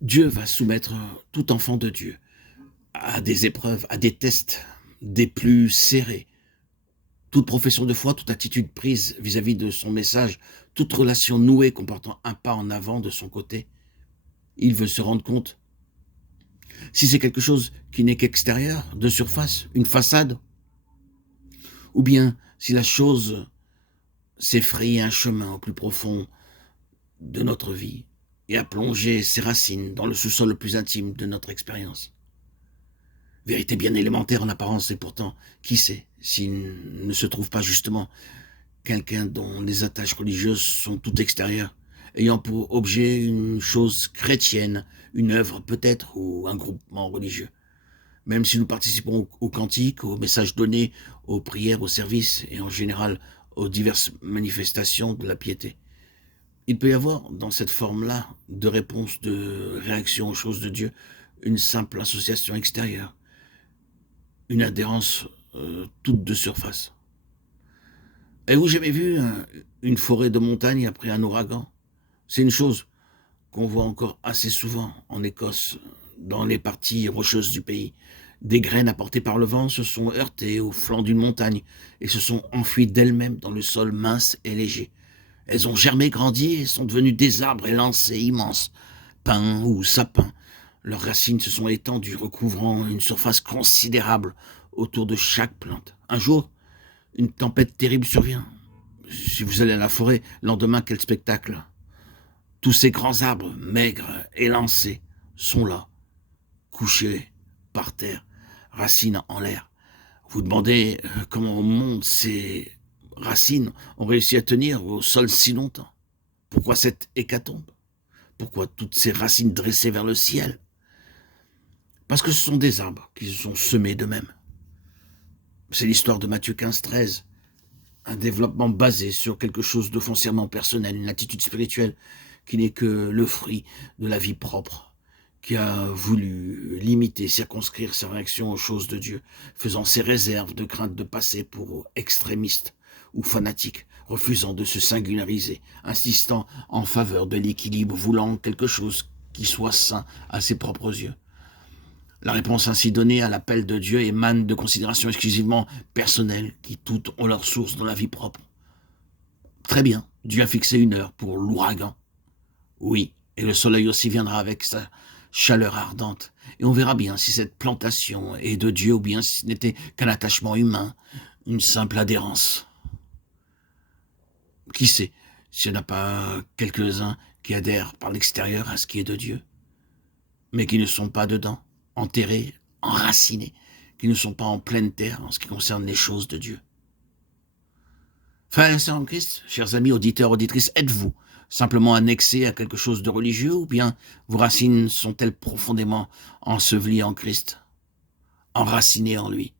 Dieu va soumettre tout enfant de Dieu à des épreuves, à des tests des plus serrés. Toute profession de foi, toute attitude prise vis-à-vis de son message, toute relation nouée comportant un pas en avant de son côté, il veut se rendre compte si c'est quelque chose qui n'est qu'extérieur, de surface, une façade, ou bien si la chose s'est frayé un chemin au plus profond de notre vie et a plongé ses racines dans le sous-sol le plus intime de notre expérience. Vérité bien élémentaire en apparence, et pourtant, qui sait s'il ne se trouve pas justement quelqu'un dont les attaches religieuses sont toutes extérieures, ayant pour objet une chose chrétienne, une œuvre peut-être, ou un groupement religieux. Même si nous participons aux cantiques, aux messages donnés, aux prières, aux services, et en général aux diverses manifestations de la piété. Il peut y avoir, dans cette forme-là, de réponse, de réaction aux choses de Dieu, une simple association extérieure, une adhérence toute de surface. Avez-vous jamais vu une forêt de montagne après un ouragan? C'est une chose qu'on voit encore assez souvent en Écosse, dans les parties rocheuses du pays. Des graines apportées par le vent se sont heurtées au flanc d'une montagne et se sont enfuies d'elles-mêmes dans le sol mince et léger. Elles ont germé, grandi et sont devenues des arbres élancés immenses, pins ou sapins. Leurs racines se sont étendues, recouvrant une surface considérable autour de chaque plante. Un jour, une tempête terrible survient. Si vous allez à la forêt, le lendemain, quel spectacle! Tous ces grands arbres, maigres, élancés, sont là, couchés par terre, racines en l'air. Vous demandez comment au monde ces racines ont réussi à tenir au sol si longtemps. Pourquoi cette hécatombe? Pourquoi toutes ces racines dressées vers le ciel? Parce que ce sont des arbres qui se sont semés d'eux-mêmes. C'est l'histoire de Matthieu 15, 13. Un développement basé sur quelque chose de foncièrement personnel, une attitude spirituelle qui n'est que le fruit de la vie propre, qui a voulu limiter, circonscrire sa réaction aux choses de Dieu, faisant ses réserves de crainte de passer pour extrémiste ou fanatique, refusant de se singulariser, insistant en faveur de l'équilibre, voulant quelque chose qui soit sain à ses propres yeux. La réponse ainsi donnée à l'appel de Dieu émane de considérations exclusivement personnelles qui toutes ont leur source dans la vie propre. Très bien, Dieu a fixé une heure pour l'ouragan. Oui, et le soleil aussi viendra avec sa chaleur ardente. Et on verra bien si cette plantation est de Dieu ou bien si ce n'était qu'un attachement humain, une simple adhérence. Qui sait s'il n'y en a pas quelques-uns qui adhèrent par l'extérieur à ce qui est de Dieu, mais qui ne sont pas dedans, enterrés, enracinés, qui ne sont pas en pleine terre en ce qui concerne les choses de Dieu. Frères et sœurs en Christ, chers amis auditeurs, auditrices, êtes-vous simplement annexés à quelque chose de religieux ou bien vos racines sont-elles profondément ensevelies en Christ, enracinées en lui?